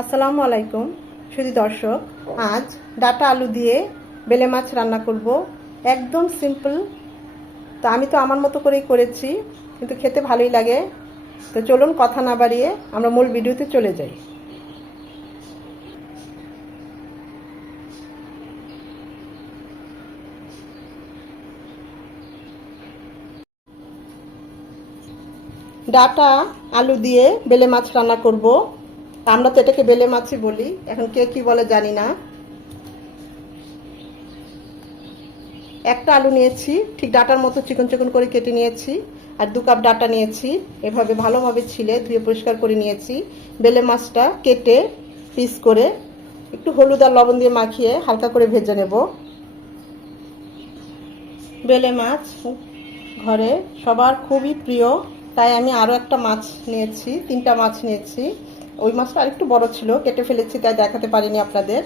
আসসালামু আলাইকুম শুধু দর্শক। আজ ডাটা আলু দিয়ে বেলে মাছ রান্না করব। একদম সিম্পল তো আমি তো আমার মতো করেই করেছি, কিন্তু খেতে ভালোই লাগে। তো চলুন কথা না বাড়িয়ে আমরা মূল ভিডিওতে চলে যাই। ডাটা আলু দিয়ে বেলে মাছ রান্না করব। আমরা তো এটাকে বেলে মাছই বলি। এখন কে কি বলে জানি না। একটা আলু নিয়েছি, ঠিক ডাটার মতো চিকন চিকন করে কেটে নিয়েছি, আর দু কাপ ডাটা নিয়েছি। এভাবে ভালোভাবে ছিলে, ধুয়ে পরিষ্কার করে নিয়েছি। বেলে মাছটা কেটে পিস করে একটু হলুদ আর লবণ দিয়ে মাখিয়ে হালকা করে ভেজে নেব। বেলে মাছ ঘরে সবার খুবই প্রিয়, তাই আমি আরও একটা মাছ নিয়েছি, তিনটা মাছ নিয়েছি। ওই মাছটা আরেকটু বড় ছিল, কেটে ফেলেছি, তাই দেখাতে পারিনি আপনাদের।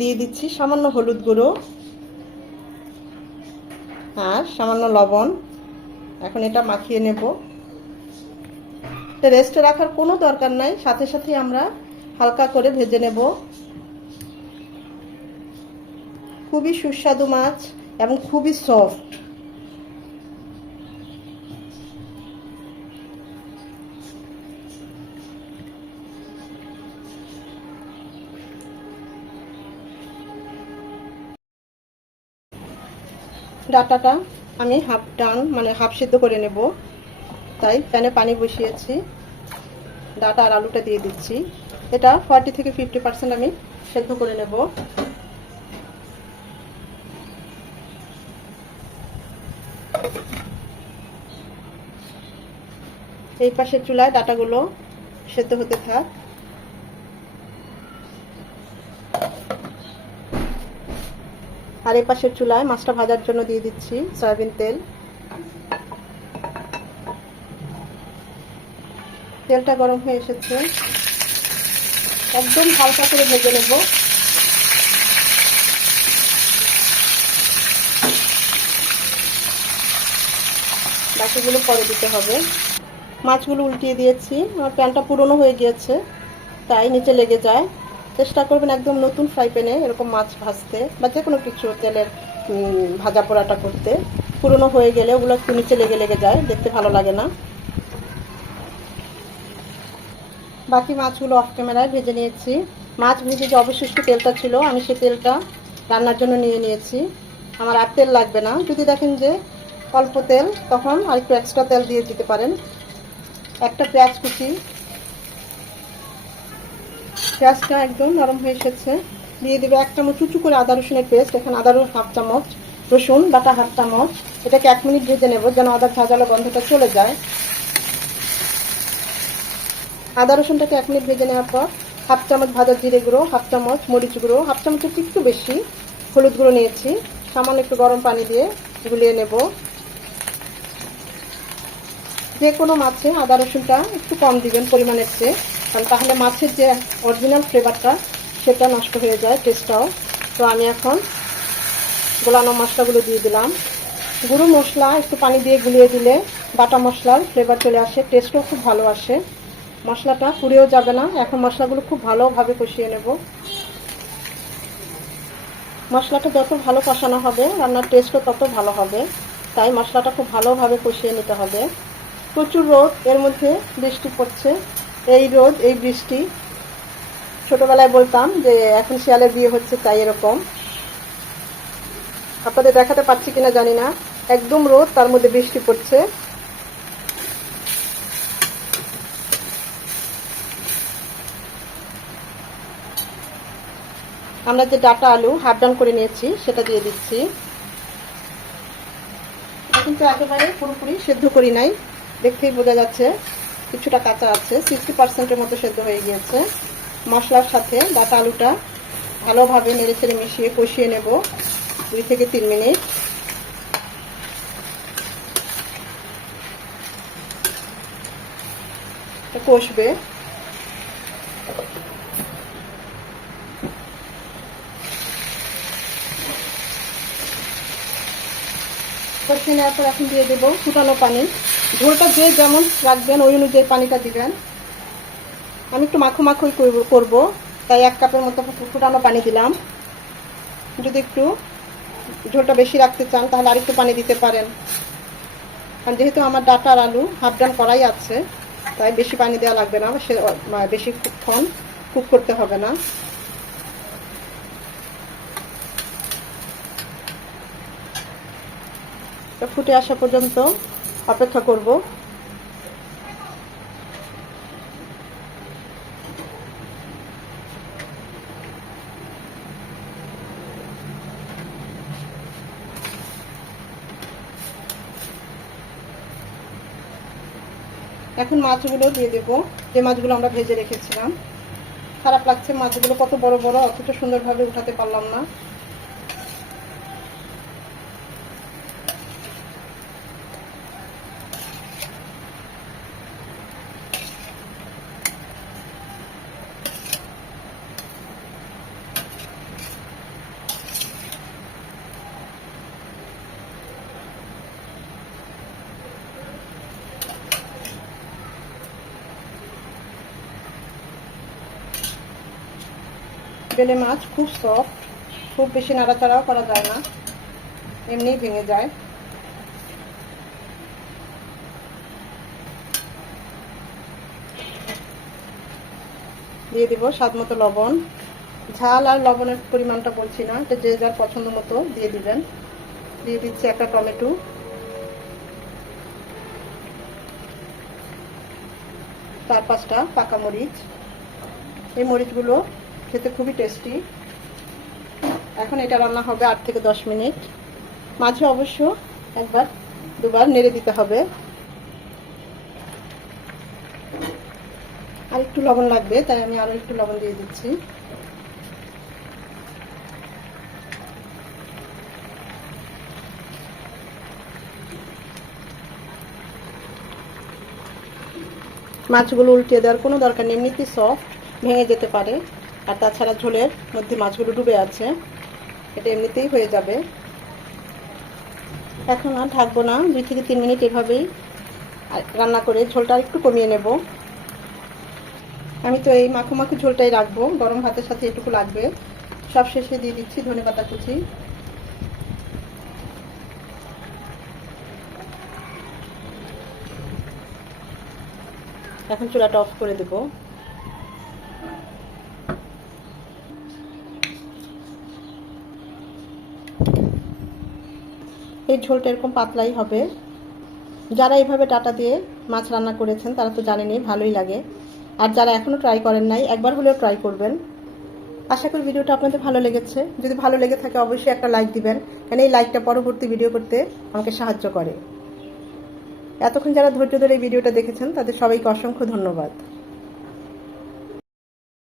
দিয়ে দিচ্ছি সামান্য হলুদ গুঁড়ো আর সামান্য লবণ। এখন এটা মাখিয়ে নেব। রেস্টে রাখার কোনো দরকার নাই, সাথে সাথে আমরা হালকা করে ভেজে নেব। খুবই সুস্বাদু মাছ এবং খুবই সফট ডাটাটা আমি হাফ ডান মানে হাফ সিদ্ধ করে নেব। তাই প্যানে পানি বসিয়েছি। ডাটা আর আলুটা দিয়ে দিচ্ছি। এটা ফর্টি থেকে ফিফটি পার্সেন্ট আমি সেদ্ধ করে নেব। এই পাশের চুলায় ডাটাগুলো সেদ্ধ হতে থাক। আর এই পাশের চুলায় মাছটা ভাজার জন্য দিয়ে দিচ্ছি সয়াবিন তেল। তেলটা গরম হয়ে এসেছে। একদম হালকা করে ভেজে নেব। বাকিগুলো পরে দিতে হবে। মাছগুলো উল্টিয়ে দিয়েছি। আমার প্যানটা পুরনো হয়ে গিয়েছে, তাই নিচে লেগে যায়। চেষ্টা করবেন একদম নতুন ফ্রাই প্যানে এরকম মাছ ভাজতে বা যে কোনো কিছু তেলের ভাজা পোড়াটা করতে। পুরনো হয়ে গেলে ওগুলো একটু নিচে লেগে লেগে যায়, দেখতে ভালো লাগে না। বাকি মাছগুলো অফ ক্যামেরায় ভেজে নিয়েছি। মাছ ভেজে যে অবশিষ্ট তেলটা ছিল, আমি সেই তেলটা রান্নার জন্য নিয়ে নিয়েছি। আমার আর তেল লাগবে না। যদি দেখেন যে অল্প তেল, তখন আর একটু এক্সট্রা তেল দিয়ে দিতে পারেন। একটা পেঁয়াজ কুচি পেঁয়াজটা একদম নরম হয়ে এসেছে। দিয়ে দেবে এক চামচ উঁচু করে আদা রসুনের পেস্ট, এখানে আদা রসুন হাফ চামচ, রসুন, বাটা হাফ চামচ। এটাকে এক মিনিট ভেজে নেব যেন আদার ঝাঁঝালো গন্ধটা চলে যায়। আদা রসুনটাকে এক মিনিট ভেজে নেওয়ার পর হাফ চামচ ভাজা জিরে গুঁড়ো, হাফ চামচ মরিচ গুঁড়ো, হাফ চামচের একটু বেশি হলুদ গুঁড়ো নিয়েছি। সামান্য একটু গরম পানি দিয়ে গুলিয়ে নেব। যে কোনো মাছে আদা রসুনটা একটু কম দিবেন পরিমাণের চেয়ে। কারণ তাহলে মাছের যে অরিজিনাল ফ্লেভারটা সেটা নষ্ট হয়ে যায় টেস্টটাও তো আমি এখন গোলানো মশলাগুলো দিয়ে দিলাম। গুঁড়ো মশলা, একটু পানি দিয়ে গুলিয়ে দিলে বাটা মশলার ফ্লেভার চলে আসে টেস্টও খুব ভালো আসে। মশলাটা পুড়েও যাবে না। এখন মশলাগুলো খুব ভালোভাবে কষিয়ে নেব। মশলাটা যত ভালো কষানো হবে, রান্নার টেস্টও তত ভালো হবে। তাই মশলাটা খুব ভালোভাবে কষিয়ে নিতে হবে। প্রচুর রোদ, এর মধ্যে বৃষ্টি পড়ছে। এই রোদ এই বৃষ্টি ছোটবেলায় বলতাম যে এখন শিয়ালের বিয়ে হচ্ছে, তাই এরকম। আপনাদের দেখাতে পাচ্ছি কিনা জানি না। একদম রোদ, তার মধ্যে বৃষ্টি পড়ছে। আমরা যে ডাটা আলু হাফ ডান করে নিয়েছি, সেটা দিয়ে দিচ্ছি। কিন্তু একেবারে পুরোপুরি সেদ্ধ করি নাই, দেখতেই বোঝা যাচ্ছে। কিছুটা কাঁচা আছে সিক্সটি পার্সেন্টের মতো সেদ্ধ হয়ে গিয়েছে। মশলার সাথে ডাটা আলুটা ভালোভাবে নেড়ে ছেড়ে মিশিয়ে কষিয়ে নেব দুই থেকে তিন মিনিট। কষবে। কষিয়ে নেওয়ার পর এখন দিয়ে দেবো ফুটানো পানি। ঝোলটা যে যেমন রাখবেন, ওই অনুযায়ী পানিটা দিবেন। আমি একটু মাখো মাখোই করব তাই এক কাপের মতো ফুটানো পানি দিলাম। যদি একটু ঝোলটা বেশি রাখতে চান, তাহলে আরেকটু পানি দিতে পারেন। কারণ যেহেতু আমার ডাটা আর আলু হাফ ডান করাই আছে, তাই বেশি পানি দেওয়া লাগবে না। সে বেশি ক্ষণ কুক করতে হবে না। ফুটে আসা পর্যন্ত অপেক্ষা করব। এখন মাছগুলো দিয়ে দেব। যে মাছগুলো আমরা ভেজে রেখেছিলাম, খারাপ লাগছে মাছগুলো কত বড় বড়, অতটা সুন্দরভাবে উঠাতে পারলাম না। বেলে মাছ খুব সফট খুব বেশি নাড়াচাড়াও করা যায় না এমনি ভেঙে যায়। দিয়ে দিব স্বাদ মতো লবণ। ঝাল আর লবণের পরিমাণটা বলছি না, এটা যে যার পছন্দ মতো দিয়ে দিবেন। দিয়ে দিচ্ছি একটা টমেটো। চার পাঁচটা পাকা মরিচ। এই মরিচগুলো খেতে খুবই টেস্টি এখন এটা রান্না হবে আট থেকে দশ মিনিট। মাঝে অবশ্য একবার, দুবার নেড়ে দিতে হবে। আর একটু লবণ লাগবে, তাই আমি আরও একটু লবণ দিয়ে দিচ্ছি। মাছগুলো উল্টে দেওয়ার কোনো দরকার নেই, এমনিতেই সফট ভেঙে যেতে পারে। আর তাছাড়া ঝোলের মধ্যে মাছগুলো ডুবে আছে। এটা এমনিতেই হয়ে যাবে। এখন আর ঢাকবো না, দুই থেকে তিন মিনিট এভাবেই রান্না করে ঝোলটা একটু কমিয়ে নেব। আমি তো এই মাখো মাখো ঝোলটাই রাখব, গরম ভাতের সাথে এটুকু লাগবে। সব শেষে দিয়ে দিচ্ছি ধনে পাতা কুচি। এখন চুলাটা অফ করে দেবো। এই ঝোলটা এরকম পাতলাই হবে। যারা এইভাবে ডাটা দিয়ে মাছ রান্না করেছেন, তারা তো জানেনই, ভালোই লাগে। আর যারা এখনও ট্রাই করেন নাই, একবার হলেও ট্রাই করবেন। আশা করি ভিডিওটা আপনাদের ভালো লেগেছে। যদি ভালো লেগে থাকে, অবশ্যই একটা লাইক দিবেন কারণ এই লাইকটা পরবর্তী ভিডিও করতে আমাকে সাহায্য করে। এতক্ষণ যারা ধৈর্য ধরে এই ভিডিওটা দেখেছেন, তাদের সবাইকে অসংখ্য ধন্যবাদ।